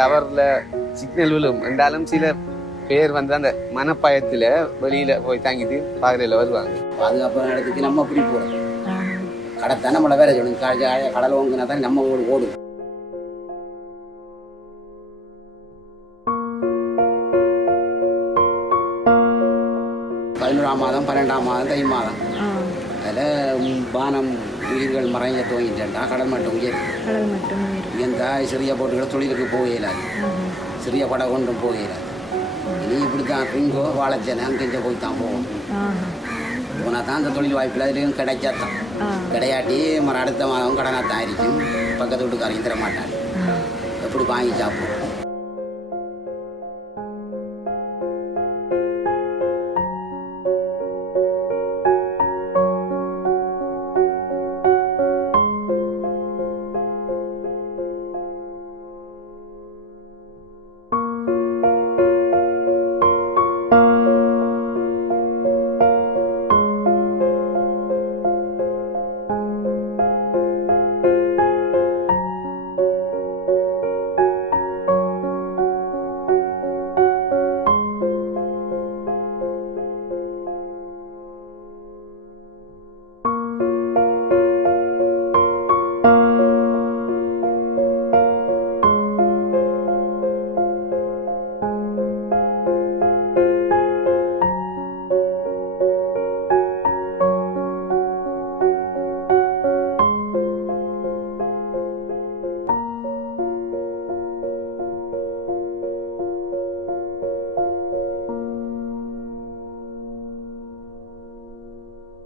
டவர்ல signal விழும் என்றாலும் சில பேர் வந்து அந்த மனப்பயத்துல வெளியில போய் தாங்கிட்டு பாக்குறதுல வருவாங்க. பாதுகாப்பான இடத்துக்கு நம்ம அப்படி போறோம். கடை நம்மள வேற சொல்லணும். கடல் ஓங்குனா தான் நம்ம ஓடும். 11ஆம் மாதம் 12ஆம் மாதம் தை மாதம் அதில் வானம் உயிர்கள் மறைஞ்ச துவங்கிட்டா கடல் மட்டம் உயர் எந்த சிறிய போட்டுகள் தொழிலுக்கு போகலாது, சிறிய படம் கொண்டும் போகலாது. இனி இப்படி தான் இங்கோ வாழைச்சனை அங்கே போய் தான் போவோம். போனால் தான் அந்த தொழில் வாய்ப்பில் அதுலேயும் கிடைச்சாத்தான். கிடையாட்டி மறு அடுத்த மாதம் கடனாக தான் இருக்கும். பக்கத்து வீட்டுக்காரையும் தர மாட்டாங்க. எப்படி வாங்கி சாப்பிடுவோம்.